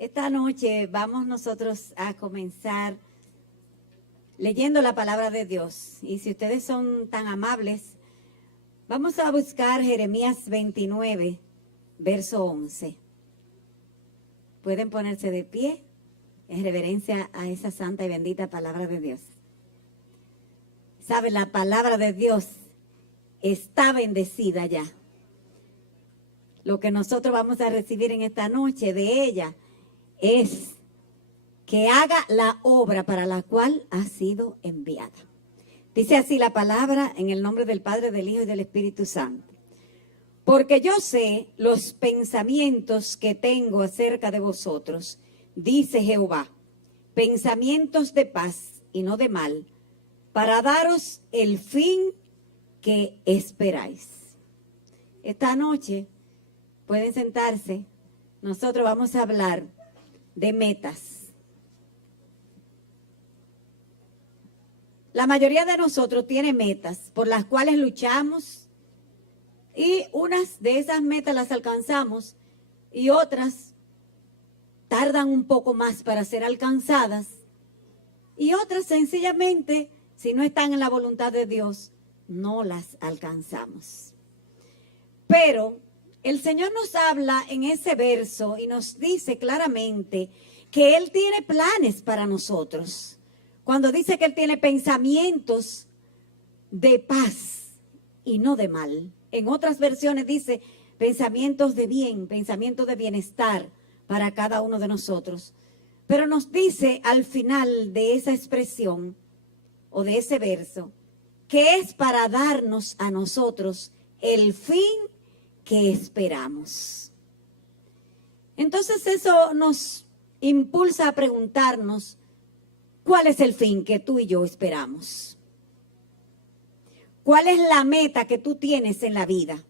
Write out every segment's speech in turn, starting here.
Esta noche vamos nosotros a comenzar leyendo la palabra de Dios. Y si ustedes son tan amables, vamos a buscar Jeremías 29, verso 11. Pueden ponerse de pie en reverencia a esa santa y bendita palabra de Dios. ¿Sabe? La palabra de Dios está bendecida ya. Lo que nosotros vamos a recibir en esta noche de ella es que haga la obra para la cual ha sido enviada. Dice así la palabra en el nombre del Padre, del Hijo y del Espíritu Santo. Porque yo sé los pensamientos que tengo acerca de vosotros, dice Jehová, pensamientos de paz y no de mal, para daros el fin que esperáis. Esta noche pueden sentarse, nosotros vamos a hablar de metas. La mayoría de nosotros tiene metas por las cuales luchamos y unas de esas metas las alcanzamos y otras tardan un poco más para ser alcanzadas y otras sencillamente, si no están en la voluntad de Dios, no las alcanzamos. Pero el Señor nos habla en ese verso y nos dice claramente que Él tiene planes para nosotros. Cuando dice que Él tiene pensamientos de paz y no de mal. En otras versiones dice pensamientos de bien, pensamientos de bienestar para cada uno de nosotros. Pero nos dice al final de esa expresión o de ese verso que es para darnos a nosotros el fin que esperamos. Entonces eso nos impulsa a preguntarnos, ¿cuál es el fin que tú y yo esperamos? ¿Cuál es la meta que tú tienes en la vida?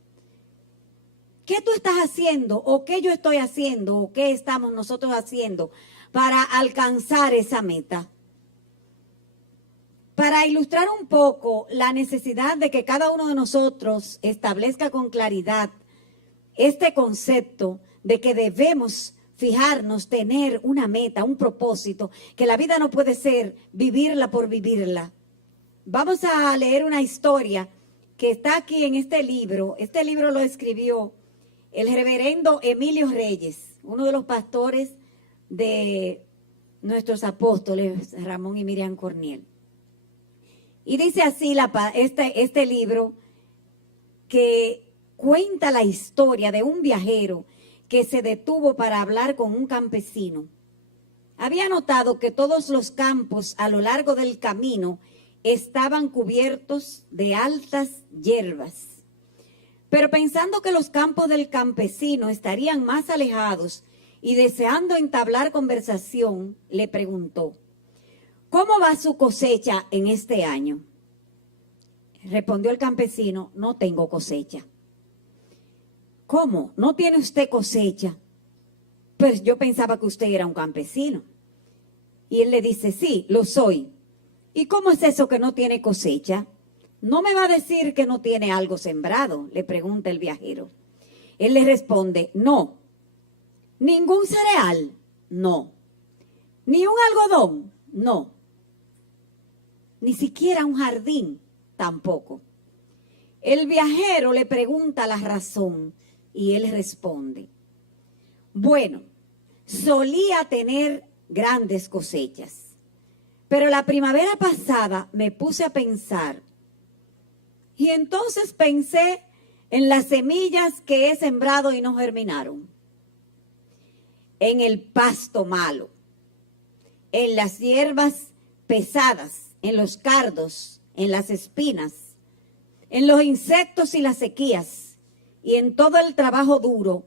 ¿Qué tú estás haciendo o qué yo estoy haciendo o qué estamos nosotros haciendo para alcanzar esa meta? Para ilustrar un poco la necesidad de que cada uno de nosotros establezca con claridad este concepto de que debemos fijarnos, tener una meta, un propósito, que la vida no puede ser vivirla por vivirla. Vamos a leer una historia que está aquí en este libro. Este libro lo escribió el reverendo Emilio Reyes, uno de los pastores de nuestros apóstoles, Ramón y Miriam Corniel. Y dice así este libro que cuenta la historia de un viajero que se detuvo para hablar con un campesino. Había notado que todos los campos a lo largo del camino estaban cubiertos de altas hierbas. Pero pensando que los campos del campesino estarían más alejados y deseando entablar conversación, le preguntó, ¿cómo va su cosecha en este año? Respondió el campesino, no tengo cosecha. ¿Cómo? ¿No tiene usted cosecha? Pues yo pensaba que usted era un campesino. Y él le dice, sí, lo soy. ¿Y cómo es eso que no tiene cosecha? ¿No me va a decir que no tiene algo sembrado? Le pregunta el viajero. Él le responde, no. ¿Ningún cereal? No. ¿Ni un algodón? No. Ni siquiera un jardín, tampoco. El viajero le pregunta la razón y él responde, bueno, solía tener grandes cosechas, pero la primavera pasada me puse a pensar y entonces pensé en las semillas que he sembrado y no germinaron, en el pasto malo, en las hierbas pesadas, en los cardos, en las espinas, en los insectos y las sequías, y en todo el trabajo duro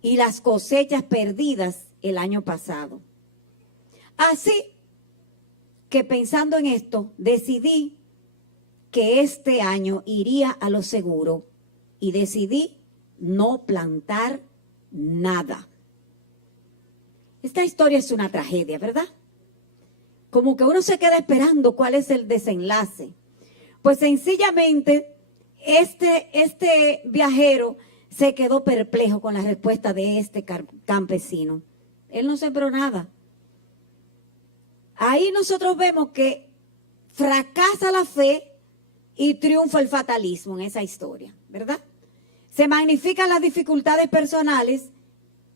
y las cosechas perdidas el año pasado. Así que pensando en esto, decidí que este año iría a lo seguro y decidí no plantar nada. Esta historia es una tragedia, ¿verdad? Como que uno se queda esperando cuál es el desenlace. Pues sencillamente este viajero se quedó perplejo con la respuesta de este campesino. Él no sembró nada. Ahí nosotros vemos que fracasa la fe y triunfa el fatalismo en esa historia, ¿verdad? Se magnifican las dificultades personales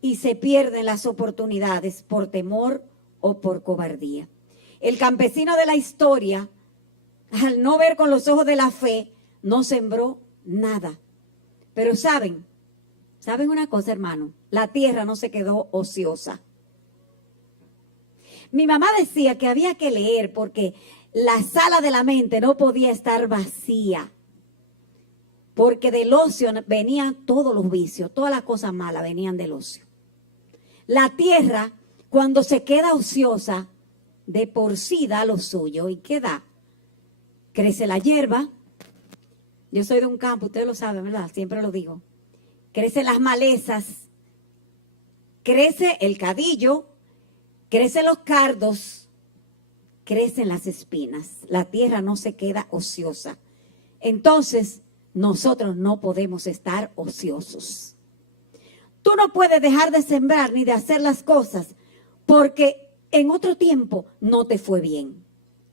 y se pierden las oportunidades por temor o por cobardía. El campesino de la historia, al no ver con los ojos de la fe, no sembró nada. Pero ¿saben una cosa, hermano? La tierra no se quedó ociosa. Mi mamá decía que había que leer porque la sala de la mente no podía estar vacía. Porque del ocio venían todos los vicios, todas las cosas malas venían del ocio. La tierra, cuando se queda ociosa, de por sí da lo suyo. ¿Y qué da? Crece la hierba. Yo soy de un campo, ustedes lo saben, ¿verdad? Siempre lo digo. Crecen las malezas, crece el cadillo, crecen los cardos, crecen las espinas. La tierra no se queda ociosa. Entonces, nosotros no podemos estar ociosos. Tú no puedes dejar de sembrar ni de hacer las cosas porque en otro tiempo no te fue bien.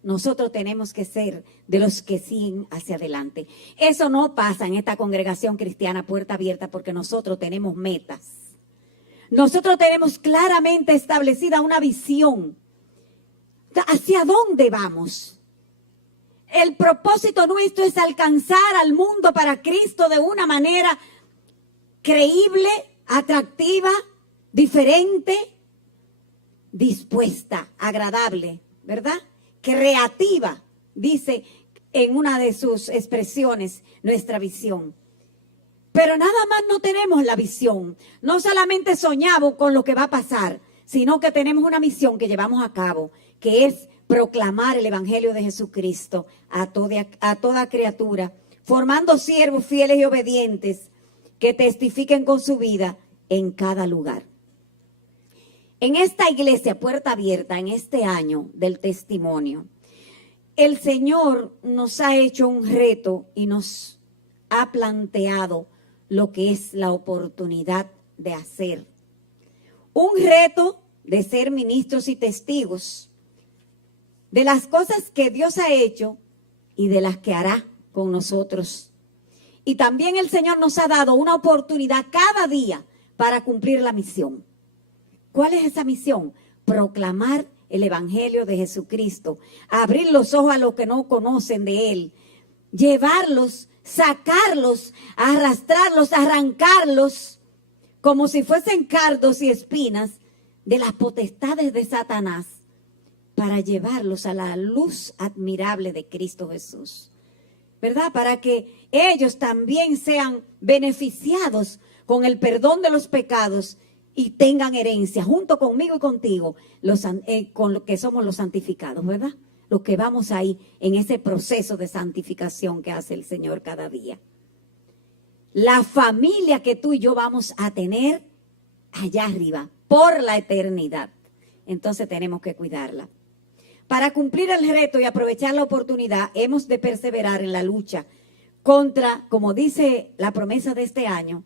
Nosotros tenemos que ser de los que siguen hacia adelante. Eso no pasa en esta congregación cristiana Puerta Abierta porque nosotros tenemos metas. Nosotros tenemos claramente establecida una visión. ¿Hacia dónde vamos? El propósito nuestro es alcanzar al mundo para Cristo de una manera creíble, atractiva, diferente, dispuesta, agradable, ¿verdad? Creativa, dice en una de sus expresiones nuestra visión. Pero nada más no tenemos la visión. No solamente soñamos con lo que va a pasar, sino que tenemos una misión que llevamos a cabo, que es proclamar el Evangelio de Jesucristo a toda criatura, formando siervos fieles y obedientes que testifiquen con su vida en cada lugar. En esta iglesia Puerta Abierta, en este año del testimonio, el Señor nos ha hecho un reto y nos ha planteado lo que es la oportunidad de hacer. Un reto de ser ministros y testigos de las cosas que Dios ha hecho y de las que hará con nosotros. Y también el Señor nos ha dado una oportunidad cada día para cumplir la misión. ¿Cuál es esa misión? Proclamar el Evangelio de Jesucristo, abrir los ojos a los que no conocen de Él, llevarlos, sacarlos, arrastrarlos, arrancarlos, como si fuesen cardos y espinas de las potestades de Satanás, para llevarlos a la luz admirable de Cristo Jesús, ¿verdad? Para que ellos también sean beneficiados con el perdón de los pecados y tengan herencia junto conmigo y contigo, con lo que somos los santificados, ¿verdad? Los que vamos ahí en ese proceso de santificación que hace el Señor cada día. La familia que tú y yo vamos a tener allá arriba por la eternidad. Entonces tenemos que cuidarla. Para cumplir el reto y aprovechar la oportunidad, hemos de perseverar en la lucha contra, como dice la promesa de este año,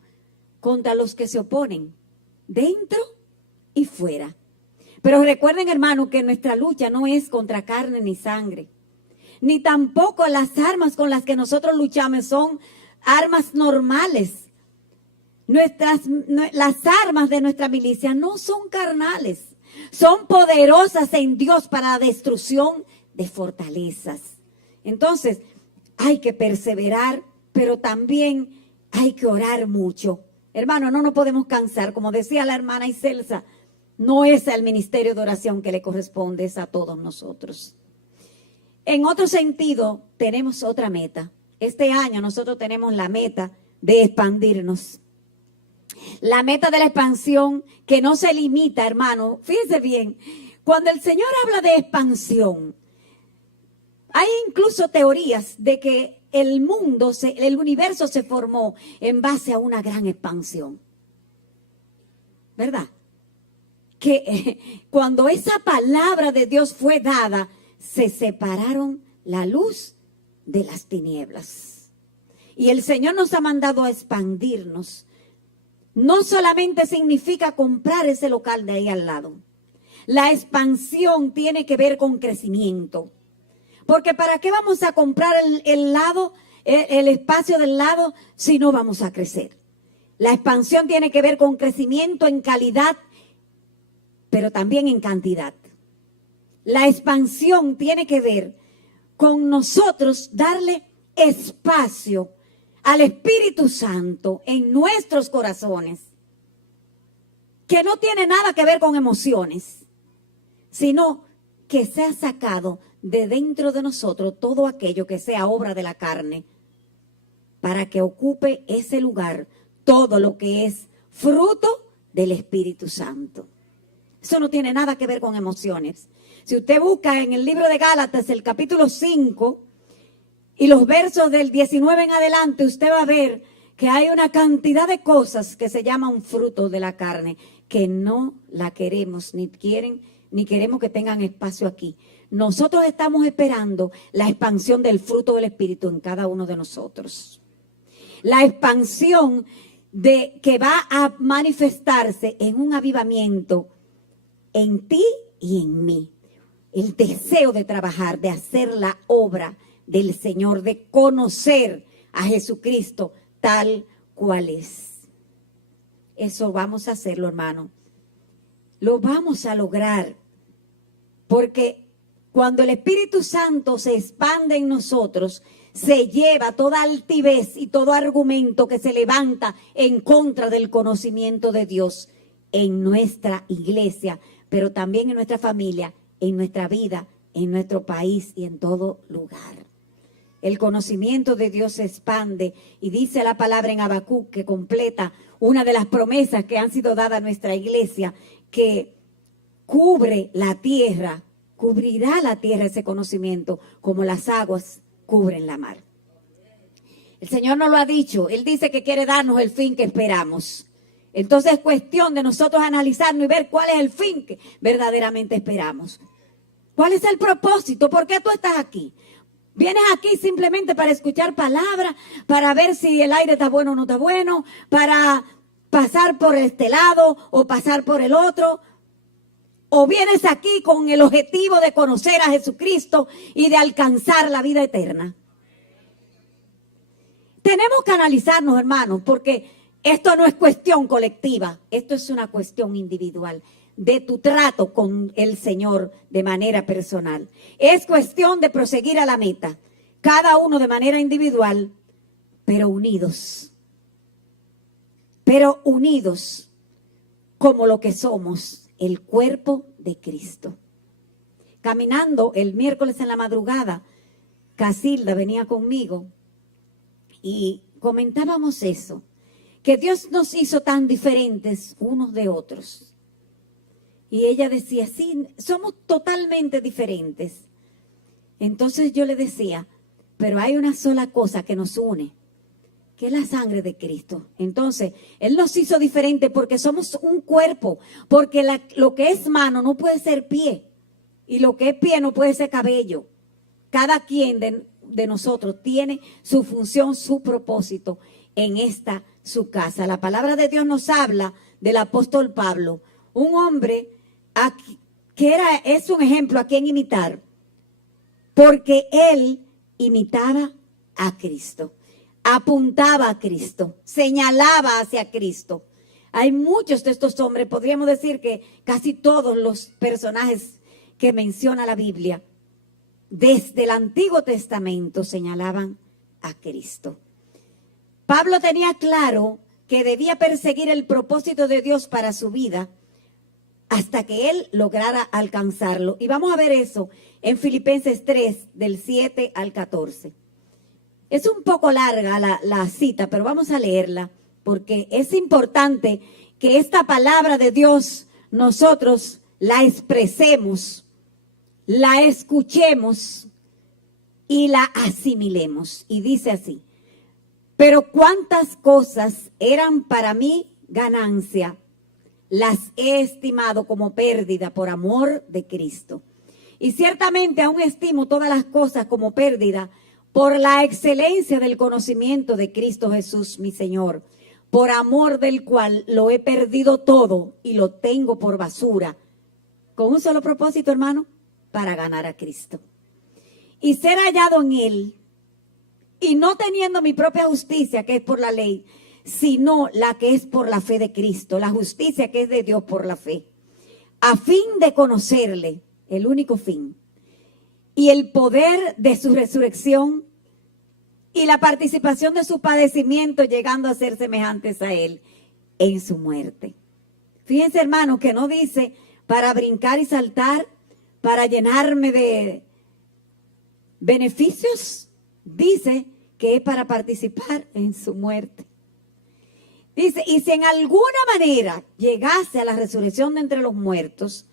contra los que se oponen, dentro y fuera. Pero recuerden, hermanos, que nuestra lucha no es contra carne ni sangre, ni tampoco las armas con las que nosotros luchamos son armas normales. Las armas de nuestra milicia no son carnales, son poderosas en Dios para la destrucción de fortalezas. Entonces, hay que perseverar, pero también hay que orar mucho. Hermano, no nos podemos cansar. Como decía la hermana Iselsa, no es el ministerio de oración que le corresponde, es a todos nosotros. En otro sentido, tenemos otra meta. Este año nosotros tenemos la meta de expandirnos. La meta de la expansión que no se limita, hermano. Fíjense bien, cuando el Señor habla de expansión, hay incluso teorías de que el universo se formó en base a una gran expansión. ¿Verdad? Que cuando esa palabra de Dios fue dada, se separaron la luz de las tinieblas. Y el Señor nos ha mandado a expandirnos. no solamente significa comprar ese local de ahí al lado. La expansión tiene que ver con crecimiento. Porque ¿para qué vamos a comprar el espacio del lado si no vamos a crecer? La expansión tiene que ver con crecimiento en calidad, pero también en cantidad. La expansión tiene que ver con nosotros darle espacio al Espíritu Santo en nuestros corazones, que no tiene nada que ver con emociones, sino que se ha sacado de dentro de nosotros todo aquello que sea obra de la carne, para que ocupe ese lugar todo lo que es fruto del Espíritu Santo. Eso no tiene nada que ver con emociones. Si usted busca en el libro de Gálatas, el capítulo 5, y los versos del 19 en adelante, usted va a ver que hay una cantidad de cosas que se llaman fruto de la carne, que no la queremos, ni queremos que tengan espacio aquí. Nosotros estamos esperando la expansión del fruto del Espíritu en cada uno de nosotros. La expansión que va a manifestarse en un avivamiento en ti y en mí. El deseo de trabajar, de hacer la obra del Señor, de conocer a Jesucristo tal cual es. Eso vamos a hacerlo, hermano. Lo vamos a lograr, porque cuando el Espíritu Santo se expande en nosotros, se lleva toda altivez y todo argumento que se levanta en contra del conocimiento de Dios en nuestra iglesia, pero también en nuestra familia, en nuestra vida, en nuestro país y en todo lugar. El conocimiento de Dios se expande, y dice la palabra en Habacuc, que completa una de las promesas que han sido dadas a nuestra iglesia, que cubre la tierra, cubrirá la tierra ese conocimiento como las aguas cubren la mar. El Señor nos lo ha dicho. Él dice que quiere darnos el fin que esperamos. Entonces es cuestión de nosotros analizarnos y ver cuál es el fin que verdaderamente esperamos. ¿Cuál es el propósito? ¿Por qué tú estás aquí? ¿Vienes aquí simplemente para escuchar palabras, para ver si el aire está bueno o no está bueno, para pasar por este lado o pasar por el otro? ¿O vienes aquí con el objetivo de conocer a Jesucristo y de alcanzar la vida eterna? Tenemos que analizarnos, hermanos, porque esto no es cuestión colectiva, esto es una cuestión individual, de tu trato con el Señor de manera personal. Es cuestión de proseguir a la meta, cada uno de manera individual, pero unidos. Pero unidos como lo que somos, el cuerpo de Cristo. Caminando el miércoles en la madrugada, Casilda venía conmigo y comentábamos eso, que Dios nos hizo tan diferentes unos de otros. Y ella decía, sí, somos totalmente diferentes. Entonces yo le decía, pero hay una sola cosa que nos une, que es la sangre de Cristo. Entonces, Él nos hizo diferentes porque somos un cuerpo, porque lo que es mano no puede ser pie, y lo que es pie no puede ser cabello. Cada quien de nosotros tiene su función, su propósito en esta su casa. La palabra de Dios nos habla del apóstol Pablo, un hombre que es un ejemplo a quien imitar, porque él imitaba a Cristo, apuntaba a Cristo, señalaba hacia Cristo. Hay muchos de estos hombres, podríamos decir que casi todos los personajes que menciona la Biblia, desde el Antiguo Testamento señalaban a Cristo. Pablo tenía claro que debía perseguir el propósito de Dios para su vida hasta que él lograra alcanzarlo. Y vamos a ver eso en Filipenses 3, del 7 al 14. Es un poco larga la cita, pero vamos a leerla, porque es importante que esta palabra de Dios nosotros la expresemos, la escuchemos y la asimilemos. Y dice así: pero cuántas cosas eran para mí ganancia, las he estimado como pérdida por amor de Cristo. Y ciertamente aún estimo todas las cosas como pérdida por la excelencia del conocimiento de Cristo Jesús, mi Señor, por amor del cual lo he perdido todo y lo tengo por basura, con un solo propósito, hermano, para ganar a Cristo. Y ser hallado en Él, y no teniendo mi propia justicia, que es por la ley, sino la que es por la fe de Cristo, la justicia que es de Dios por la fe, a fin de conocerle, el único fin, y el poder de su resurrección, y la participación de su padecimiento, llegando a ser semejantes a Él en su muerte. Fíjense, hermanos, que no dice para brincar y saltar, para llenarme de beneficios, dice que es para participar en su muerte. Dice, y si en alguna manera llegase a la resurrección de entre los muertos,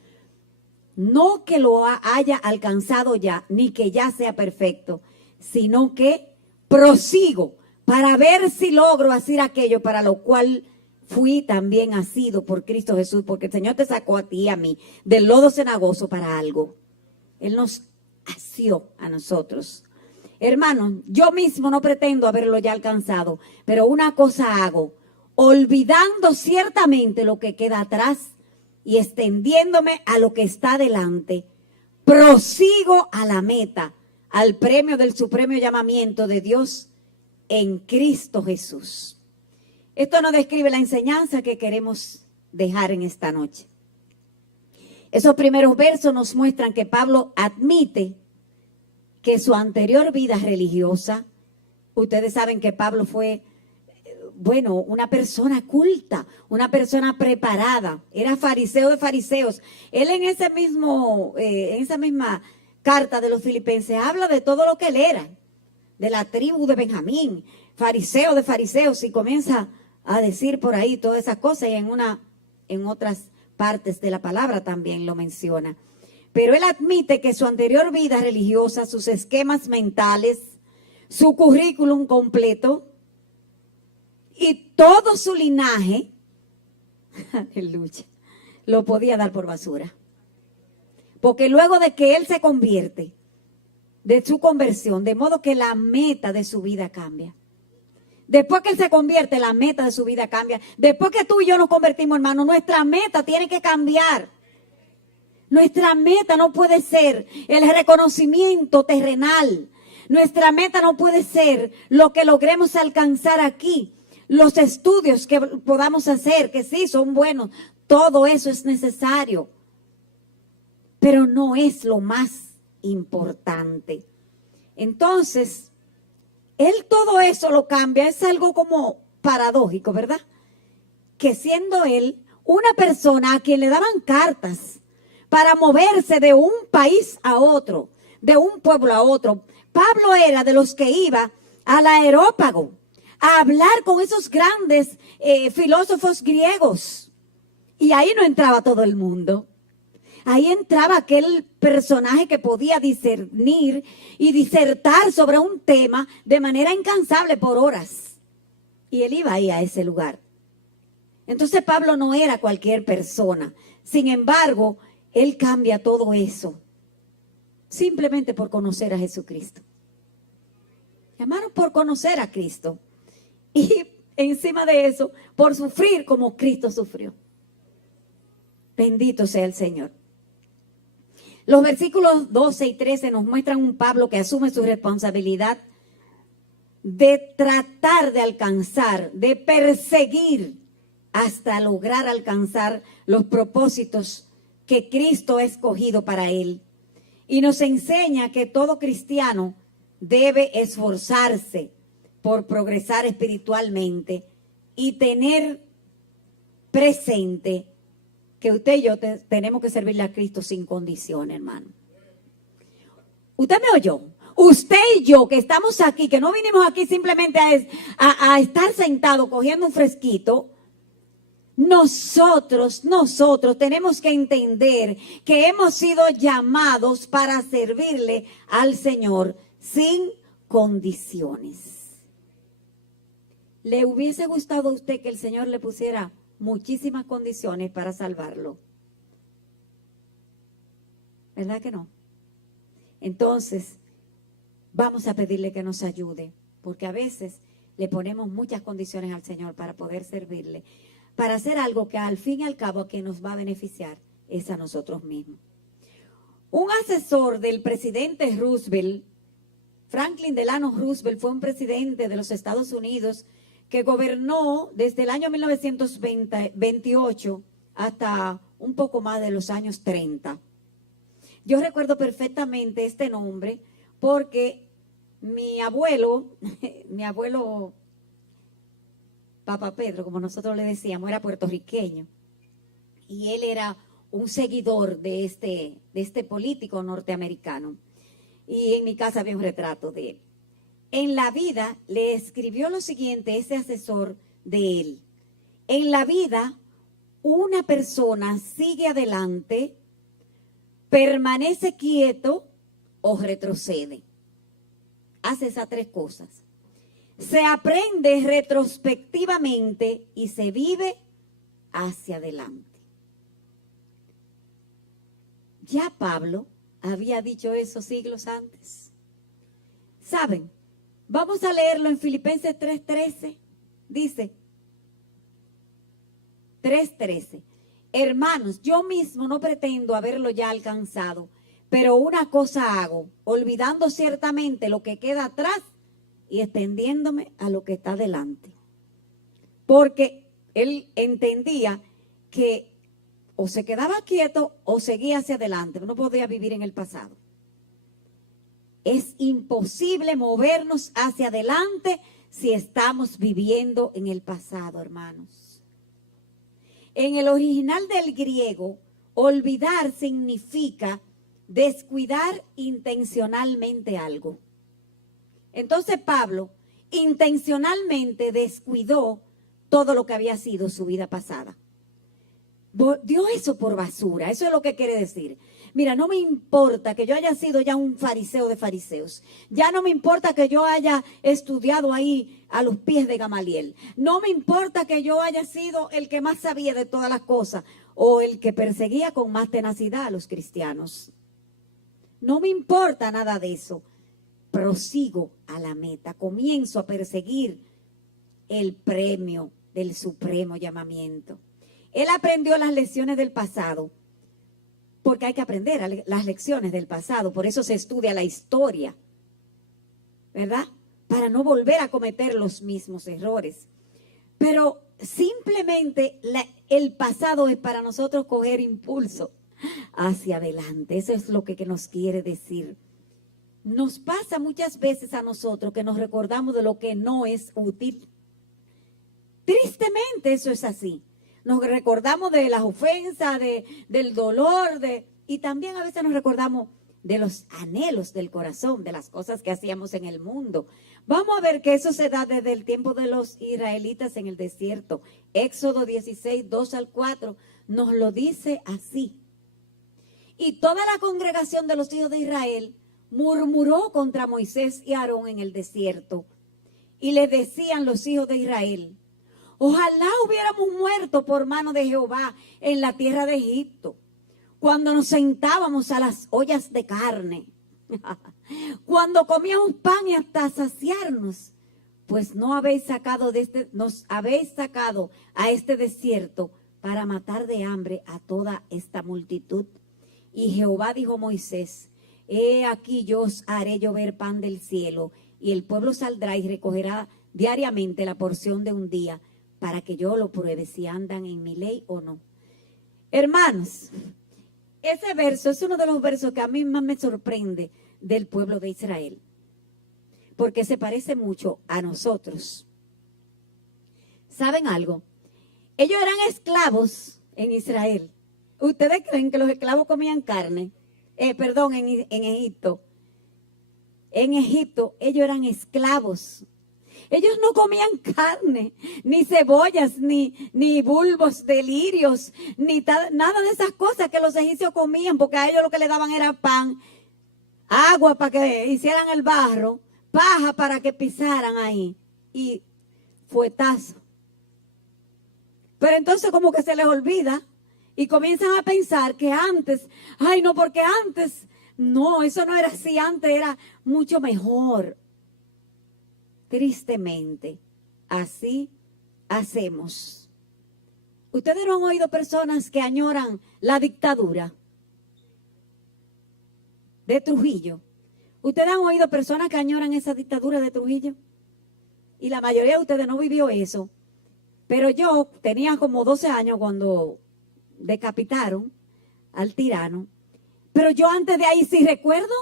no que lo haya alcanzado ya, ni que ya sea perfecto, sino que prosigo para ver si logro hacer aquello para lo cual fui también asido por Cristo Jesús, porque el Señor te sacó a ti y a mí del lodo cenagoso para algo. Él nos asió a nosotros. Hermanos, yo mismo no pretendo haberlo ya alcanzado, pero una cosa hago, olvidando ciertamente lo que queda atrás y extendiéndome a lo que está delante, prosigo a la meta, al premio del supremo llamamiento de Dios en Cristo Jesús. Esto nos describe la enseñanza que queremos dejar en esta noche. Esos primeros versos nos muestran que Pablo admite que su anterior vida religiosa, ustedes saben que Pablo fue, una persona culta, una persona preparada, era fariseo de fariseos. Él en esa misma carta de los Filipenses habla de todo lo que él era, de la tribu de Benjamín, fariseo de fariseos, y comienza a decir por ahí todas esas cosas, y en otras partes de la palabra también lo menciona. Pero él admite que su anterior vida religiosa, sus esquemas mentales, su currículum completo y todo su linaje, aleluya, lo podía dar por basura. Porque luego de que él se convierte, de su conversión, de modo que la meta de su vida cambia. Después que él se convierte, la meta de su vida cambia. Después que tú y yo nos convertimos, hermano, nuestra meta tiene que cambiar. Nuestra meta no puede ser el reconocimiento terrenal. Nuestra meta no puede ser lo que logremos alcanzar aquí. Los estudios que podamos hacer, que sí son buenos, todo eso es necesario. Pero no es lo más importante. Entonces, él todo eso lo cambia. Es algo como paradójico, ¿verdad? Que siendo él una persona a quien le daban cartas para moverse de un país a otro, de un pueblo a otro, Pablo era de los que iba al Areópago a hablar con esos grandes filósofos griegos. Y ahí no entraba todo el mundo. Ahí entraba aquel personaje que podía discernir y disertar sobre un tema de manera incansable por horas. Y él iba ahí a ese lugar. Entonces Pablo no era cualquier persona. Sin embargo, él cambia todo eso simplemente por conocer a Jesucristo. Hermanos, por conocer a Cristo. Y encima de eso, por sufrir como Cristo sufrió. Bendito sea el Señor. Los versículos 12 y 13 nos muestran un Pablo que asume su responsabilidad de tratar de alcanzar, de perseguir hasta lograr alcanzar los propósitos que Cristo ha escogido para él. Y nos enseña que todo cristiano debe esforzarse por progresar espiritualmente y tener presente que usted y yo tenemos que servirle a Cristo sin condición, hermano. Usted me oyó. Usted y yo que estamos aquí, que no vinimos aquí simplemente a estar sentados cogiendo un fresquito. Nosotros tenemos que entender que hemos sido llamados para servirle al Señor sin condiciones. ¿Le hubiese gustado a usted que el Señor le pusiera muchísimas condiciones para salvarlo? ¿Verdad que no? Entonces, vamos a pedirle que nos ayude, porque a veces le ponemos muchas condiciones al Señor para poder servirle, para hacer algo que al fin y al cabo a quien nos va a beneficiar es a nosotros mismos. Un asesor del presidente Roosevelt, Franklin Delano Roosevelt, fue un presidente de los Estados Unidos que gobernó desde el año 1928 hasta un poco más de los años 30. Yo recuerdo perfectamente este nombre porque mi abuelo Papa Pedro, como nosotros le decíamos, era puertorriqueño. Y él era un seguidor de este político norteamericano. Y en mi casa había un retrato de él. En la vida le escribió lo siguiente, ese asesor de él. En la vida, una persona sigue adelante, permanece quieto o retrocede. Hace esas tres cosas. Se aprende retrospectivamente y se vive hacia adelante. Ya Pablo había dicho eso siglos antes. ¿Saben? Vamos a leerlo en Filipenses 3:13. Dice 3:13. Hermanos, yo mismo no pretendo haberlo ya alcanzado, pero una cosa hago, olvidando ciertamente lo que queda atrás y extendiéndome a lo que está delante. Porque él entendía que o se quedaba quieto o seguía hacia adelante. No podía vivir en el pasado. Es imposible movernos hacia adelante si estamos viviendo en el pasado, hermanos. En el original del griego, olvidar significa descuidar intencionalmente algo. Entonces Pablo intencionalmente descuidó todo lo que había sido su vida pasada. Dio eso por basura, eso es lo que quiere decir. Mira, no me importa que yo haya sido ya un fariseo de fariseos. Ya no me importa que yo haya estudiado ahí a los pies de Gamaliel. No me importa que yo haya sido el que más sabía de todas las cosas o el que perseguía con más tenacidad a los cristianos. No me importa nada de eso. Prosigo a la meta, comienzo a perseguir el premio del supremo llamamiento. Él aprendió las lecciones del pasado, porque hay que aprender las lecciones del pasado, por eso se estudia la historia, ¿verdad? Para no volver a cometer los mismos errores. Pero simplemente el pasado es para nosotros coger impulso hacia adelante. Eso es lo que nos quiere decir. Nos pasa muchas veces a nosotros que nos recordamos de lo que no es útil. Tristemente eso es así. Nos recordamos de las ofensas, del dolor, y también a veces nos recordamos de los anhelos del corazón, de las cosas que hacíamos en el mundo. Vamos a ver que eso se da desde el tiempo de los israelitas en el desierto. Éxodo 16, 2-4 nos lo dice así. Y toda la congregación de los hijos de Israel murmuró contra Moisés y Aarón en el desierto. Y les decían los hijos de Israel: ojalá hubiéramos muerto por mano de Jehová en la tierra de Egipto, cuando nos sentábamos a las ollas de carne, cuando comíamos pan y hasta saciarnos, pues nos habéis sacado a este desierto para matar de hambre a toda esta multitud. Y Jehová dijo a Moisés: he aquí yo os haré llover pan del cielo, y el pueblo saldrá y recogerá diariamente la porción de un día, para que yo lo pruebe si andan en mi ley o no. Hermanos, ese verso es uno de los versos que a mí más me sorprende del pueblo de Israel, porque se parece mucho a nosotros. ¿Saben algo? Ellos eran esclavos en Israel. ¿Ustedes creen que los esclavos comían carne? En Egipto. En Egipto ellos eran esclavos. Ellos no comían carne, ni cebollas, ni bulbos de lirios, nada de esas cosas que los egipcios comían, porque a ellos lo que le daban era pan, agua para que hicieran el barro, paja para que pisaran ahí y fuetazo. Pero entonces como que se les olvida y comienzan a pensar que antes, ay no, porque antes, no, eso no era así, antes era mucho mejor. Tristemente, así hacemos. ¿Ustedes no han oído personas que añoran la dictadura de Trujillo? ¿Ustedes han oído personas que añoran esa dictadura de Trujillo? Y la mayoría de ustedes no vivió eso. Pero yo tenía como 12 años cuando decapitaron al tirano. Pero yo antes de ahí sí recuerdo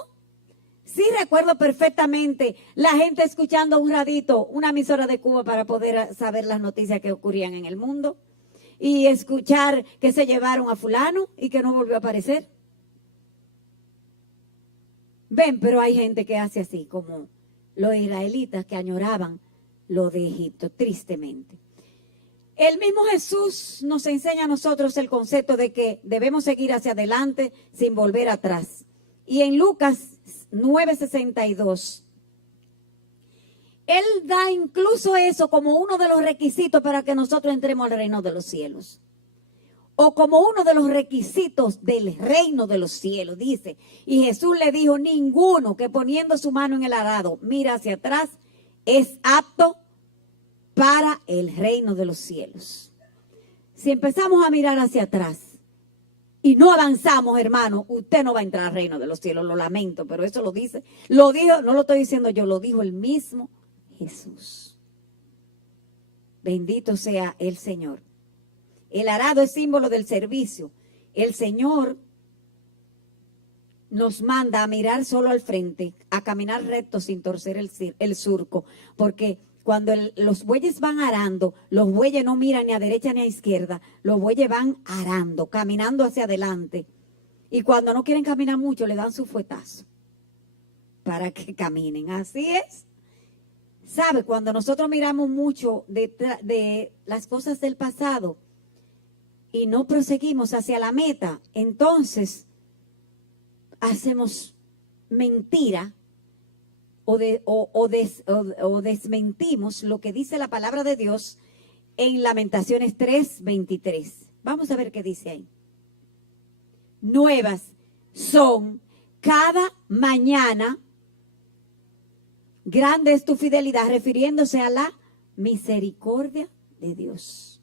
perfectamente la gente escuchando un radito, una emisora de Cuba para poder saber las noticias que ocurrían en el mundo. Y escuchar que se llevaron a fulano y que no volvió a aparecer. Ven, pero hay gente que hace así, como los israelitas que añoraban lo de Egipto, tristemente. El mismo Jesús nos enseña a nosotros el concepto de que debemos seguir hacia adelante sin volver atrás. Y en Lucas 9:62, Él da incluso eso como uno de los requisitos para que nosotros entremos al reino de los cielos. O como uno de los requisitos del reino de los cielos, dice. Y Jesús le dijo, ninguno que poniendo su mano en el arado mira hacia atrás es apto para el reino de los cielos. Si empezamos a mirar hacia atrás y no avanzamos, hermano, usted no va a entrar al reino de los cielos, lo lamento, pero eso lo dijo, no lo estoy diciendo yo, lo dijo el mismo Jesús. Bendito sea el Señor. El arado es símbolo del servicio. El Señor nos manda a mirar solo al frente, a caminar recto sin torcer el surco, porque cuando los bueyes van arando, los bueyes no miran ni a derecha ni a izquierda, los bueyes van arando, caminando hacia adelante. Y cuando no quieren caminar mucho, le dan su fuetazo para que caminen. Así es. ¿Sabe? Cuando nosotros miramos mucho de las cosas del pasado y no proseguimos hacia la meta, entonces hacemos mentira o desmentimos lo que dice la palabra de Dios en Lamentaciones 3:23. Vamos a ver qué dice ahí. Nuevas son cada mañana, grande es tu fidelidad, refiriéndose a la misericordia de Dios.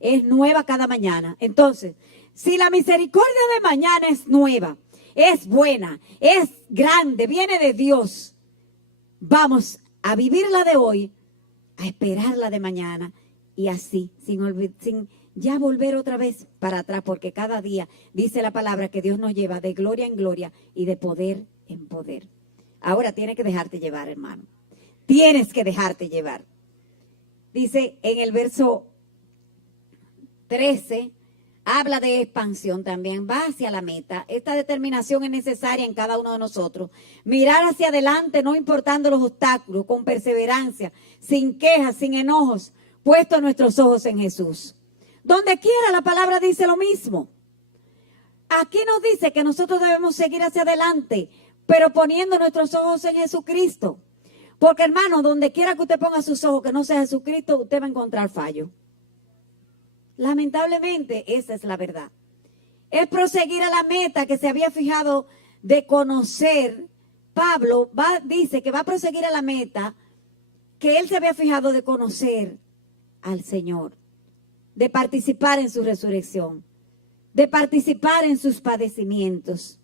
Es nueva cada mañana. Entonces, si la misericordia de mañana es nueva, es buena, es grande, viene de Dios, vamos a vivir la de hoy, a esperar la de mañana y así, sin ya volver otra vez para atrás, porque cada día dice la palabra que Dios nos lleva de gloria en gloria y de poder en poder. Ahora tienes que dejarte llevar, hermano. Tienes que dejarte llevar. Dice en el verso 13, habla de expansión también, va hacia la meta. Esta determinación es necesaria en cada uno de nosotros. Mirar hacia adelante, no importando los obstáculos, con perseverancia, sin quejas, sin enojos, puesto nuestros ojos en Jesús. Donde quiera la palabra dice lo mismo. Aquí nos dice que nosotros debemos seguir hacia adelante, pero poniendo nuestros ojos en Jesucristo. Porque, hermano, donde quiera que usted ponga sus ojos que no sea Jesucristo, usted va a encontrar fallo. Lamentablemente, esa es la verdad. Es proseguir a la meta que se había fijado de conocer. Pablo dice que va a proseguir a la meta que él se había fijado de conocer al Señor, de participar en su resurrección, de participar en sus padecimientos.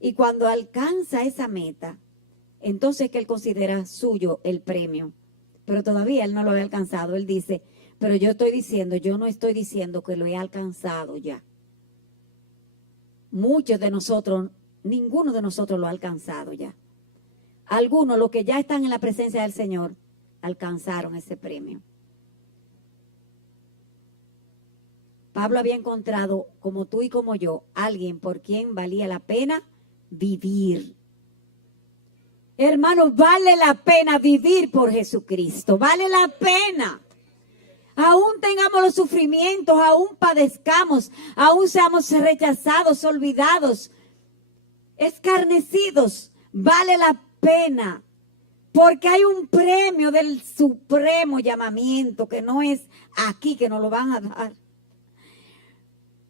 Y cuando alcanza esa meta, entonces que él considera suyo el premio. Pero todavía él no lo había alcanzado. Él dice, pero yo no estoy diciendo que lo he alcanzado ya. Muchos de nosotros, ninguno de nosotros lo ha alcanzado ya. Algunos, los que ya están en la presencia del Señor, alcanzaron ese premio. Pablo había encontrado, como tú y como yo, alguien por quien valía la pena vivir. Hermanos, vale la pena vivir por Jesucristo, vale la pena. Aún tengamos los sufrimientos, aún padezcamos, aún seamos rechazados, olvidados, escarnecidos, vale la pena. Porque hay un premio del supremo llamamiento que no es aquí que nos lo van a dar.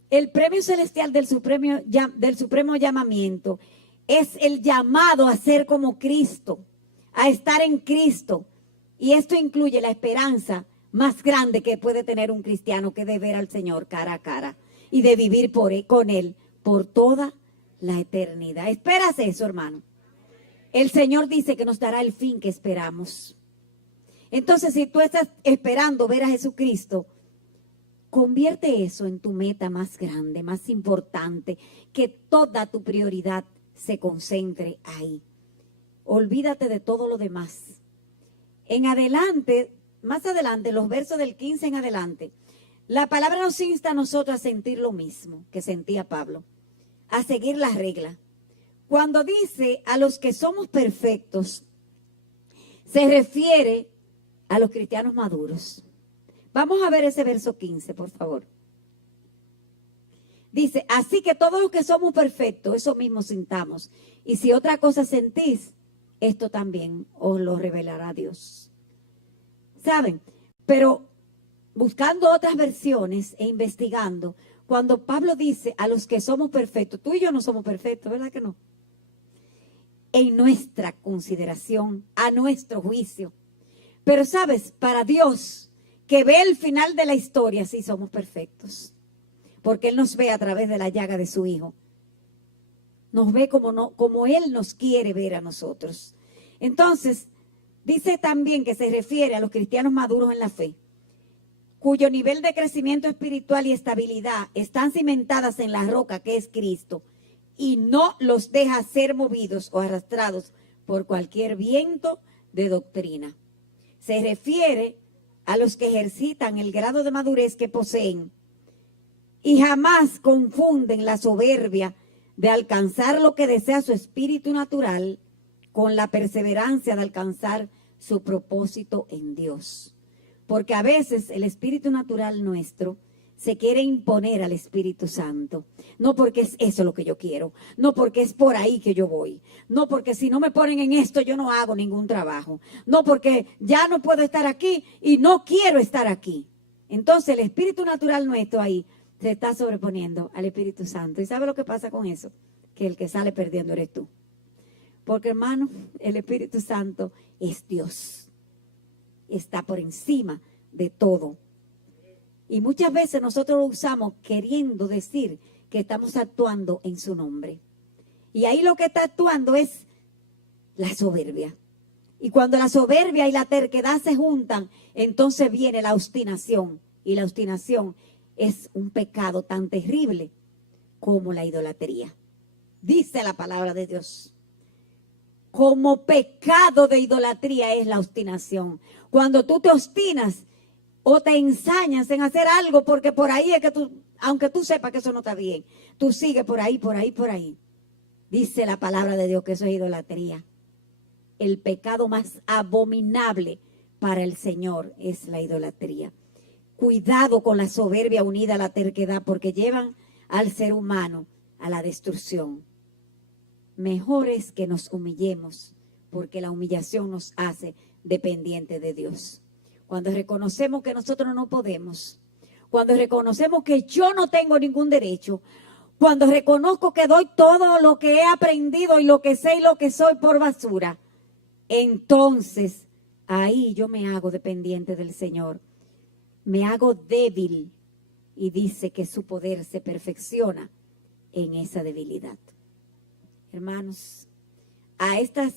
El premio celestial del supremo llamamiento es el llamado a ser como Cristo, a estar en Cristo, Y esto incluye la esperanza más grande que puede tener un cristiano, que de ver al Señor cara a cara y de vivir con Él por toda la eternidad. ¿Esperas eso, hermano? El Señor dice que nos dará el fin que esperamos. Entonces, si tú estás esperando ver a Jesucristo, convierte eso en tu meta más grande, más importante, que toda tu prioridad se concentre ahí. Olvídate de todo lo demás. En adelante, más adelante, los versos del 15 en adelante, la palabra nos insta a nosotros a sentir lo mismo que sentía Pablo, a seguir las reglas. Cuando dice a los que somos perfectos, se refiere a los cristianos maduros. Vamos a ver ese verso 15, por favor. Dice, así que todos los que somos perfectos, eso mismo sintamos. Y si otra cosa sentís, esto también os lo revelará Dios. ¿Saben? Pero buscando otras versiones e investigando, cuando Pablo dice a los que somos perfectos, tú y yo no somos perfectos, ¿verdad que no? En nuestra consideración, a nuestro juicio. Pero sabes, para Dios, que ve el final de la historia, sí somos perfectos. Porque Él nos ve a través de la llaga de su Hijo. Nos ve como Él nos quiere ver a nosotros. Entonces, dice también que se refiere a los cristianos maduros en la fe, cuyo nivel de crecimiento espiritual y estabilidad están cimentadas en la roca que es Cristo, y no los deja ser movidos o arrastrados por cualquier viento de doctrina. Se refiere a los que ejercitan el grado de madurez que poseen y jamás confunden la soberbia de alcanzar lo que desea su espíritu natural con la perseverancia de alcanzar su propósito en Dios. Porque a veces el espíritu natural nuestro se quiere imponer al Espíritu Santo. No porque es eso lo que yo quiero, no porque es por ahí que yo voy, no porque si no me ponen en esto yo no hago ningún trabajo, no porque ya no puedo estar aquí y no quiero estar aquí. Entonces el espíritu natural nuestro ahí se está sobreponiendo al Espíritu Santo. ¿Y sabe lo que pasa con eso? Que el que sale perdiendo eres tú. Porque, hermano, el Espíritu Santo es Dios. Está por encima de todo. Y muchas veces nosotros lo usamos queriendo decir que estamos actuando en su nombre. Y ahí lo que está actuando es la soberbia. Y cuando la soberbia y la terquedad se juntan, entonces viene la obstinación. Y la obstinación es un pecado tan terrible como la idolatría. Dice la palabra de Dios. Como pecado de idolatría es la obstinación. Cuando tú te obstinas o te ensañas en hacer algo porque por ahí es que tú, aunque tú sepas que eso no está bien, tú sigues por ahí, por ahí, por ahí. Dice la palabra de Dios que eso es idolatría. El pecado más abominable para el Señor es la idolatría. Cuidado con la soberbia unida a la terquedad, porque llevan al ser humano a la destrucción. Mejor es que nos humillemos, porque la humillación nos hace dependientes de Dios. Cuando reconocemos que nosotros no podemos, cuando reconocemos que yo no tengo ningún derecho, cuando reconozco que doy todo lo que he aprendido y lo que sé y lo que soy por basura, entonces ahí yo me hago dependiente del Señor. Me hago débil y dice que su poder se perfecciona en esa debilidad. Hermanos, a estas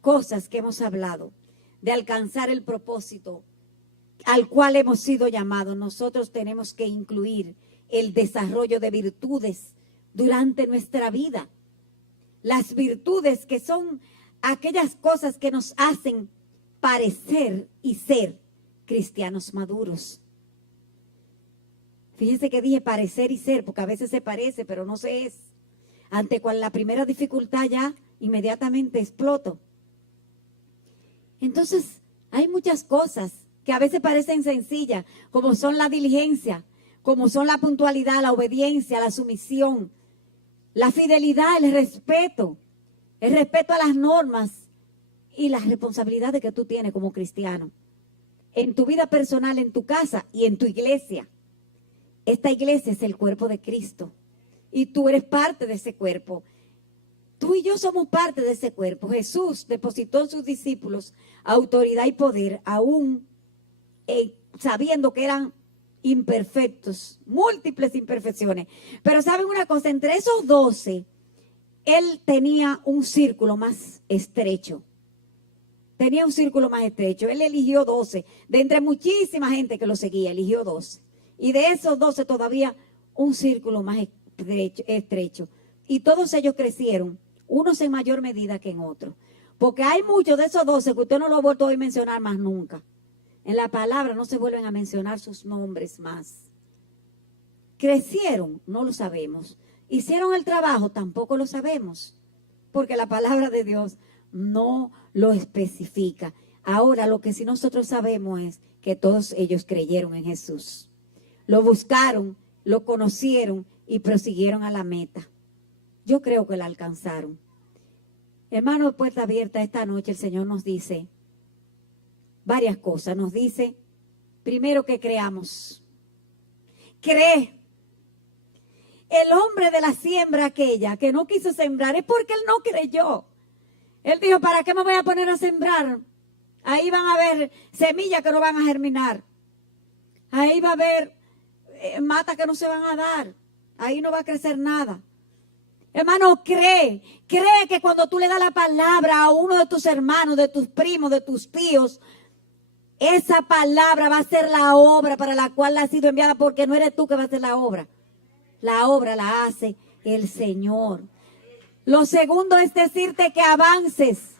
cosas que hemos hablado, de alcanzar el propósito al cual hemos sido llamados, nosotros tenemos que incluir el desarrollo de virtudes durante nuestra vida. Las virtudes que son aquellas cosas que nos hacen parecer y ser cristianos maduros. Fíjense que dije parecer y ser, porque a veces se parece, pero no se es. Ante cual la primera dificultad ya inmediatamente exploto. Entonces, hay muchas cosas que a veces parecen sencillas, como son la diligencia, como son la puntualidad, la obediencia, la sumisión, la fidelidad, el respeto a las normas y las responsabilidades que tú tienes como cristiano. En tu vida personal, en tu casa y en tu iglesia. Esta iglesia es el cuerpo de Cristo y tú eres parte de ese cuerpo. Tú y yo somos parte de ese cuerpo. Jesús depositó en sus discípulos autoridad y poder, aún sabiendo que eran imperfectos, múltiples imperfecciones. Pero ¿saben una cosa? Entre esos 12, él tenía un círculo más estrecho. Tenía un círculo más estrecho. Él eligió 12. De entre muchísima gente que lo seguía, eligió 12. Y de esos 12 todavía un círculo más estrecho. Y todos ellos crecieron, unos en mayor medida que en otros. Porque hay muchos de esos 12 que usted no lo ha vuelto a mencionar más nunca. En la palabra no se vuelven a mencionar sus nombres más. ¿Crecieron? No lo sabemos. ¿Hicieron el trabajo? Tampoco lo sabemos. Porque la palabra de Dios no lo especifica. Ahora lo que sí nosotros sabemos es que todos ellos creyeron en Jesús. Lo buscaron, lo conocieron y prosiguieron a la meta. Yo creo que la alcanzaron. Hermano de Puerta Abierta, esta noche el Señor nos dice varias cosas. Nos dice, primero, que creamos. Cree. El hombre de la siembra aquella que no quiso sembrar es porque él no creyó. Él dijo, ¿para qué me voy a poner a sembrar? Ahí van a haber semillas que no van a germinar. Ahí va a haber matas que no se van a dar. Ahí no va a crecer nada. Hermano, cree que cuando tú le das la palabra a uno de tus hermanos, de tus primos, de tus tíos, esa palabra va a ser la obra para la cual ha sido enviada, porque no eres tú que va a hacer la obra. La obra la hace el Señor. Lo segundo es decirte que avances.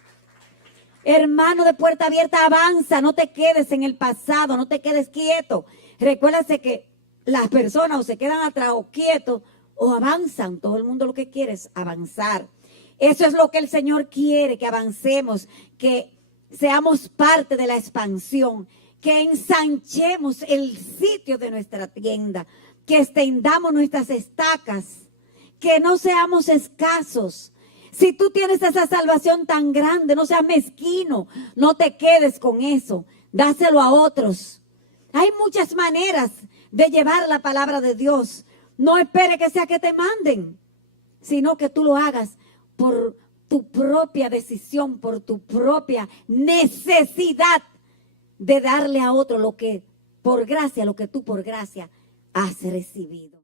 Hermano de Puerta Abierta, avanza, no te quedes en el pasado, no te quedes quieto. Recuérdate que las personas o se quedan atrás o quietos o avanzan. Todo el mundo lo que quiere es avanzar. Eso es lo que el Señor quiere, que avancemos, que seamos parte de la expansión, que ensanchemos el sitio de nuestra tienda, que extendamos nuestras estacas, que no seamos escasos. Si tú tienes esa salvación tan grande, no seas mezquino, no te quedes con eso, dáselo a otros. Hay muchas maneras de llevar la palabra de Dios. No espere que sea que te manden, sino que tú lo hagas por tu propia decisión, por tu propia necesidad de darle a otro lo que por gracia, lo que tú por gracia has recibido.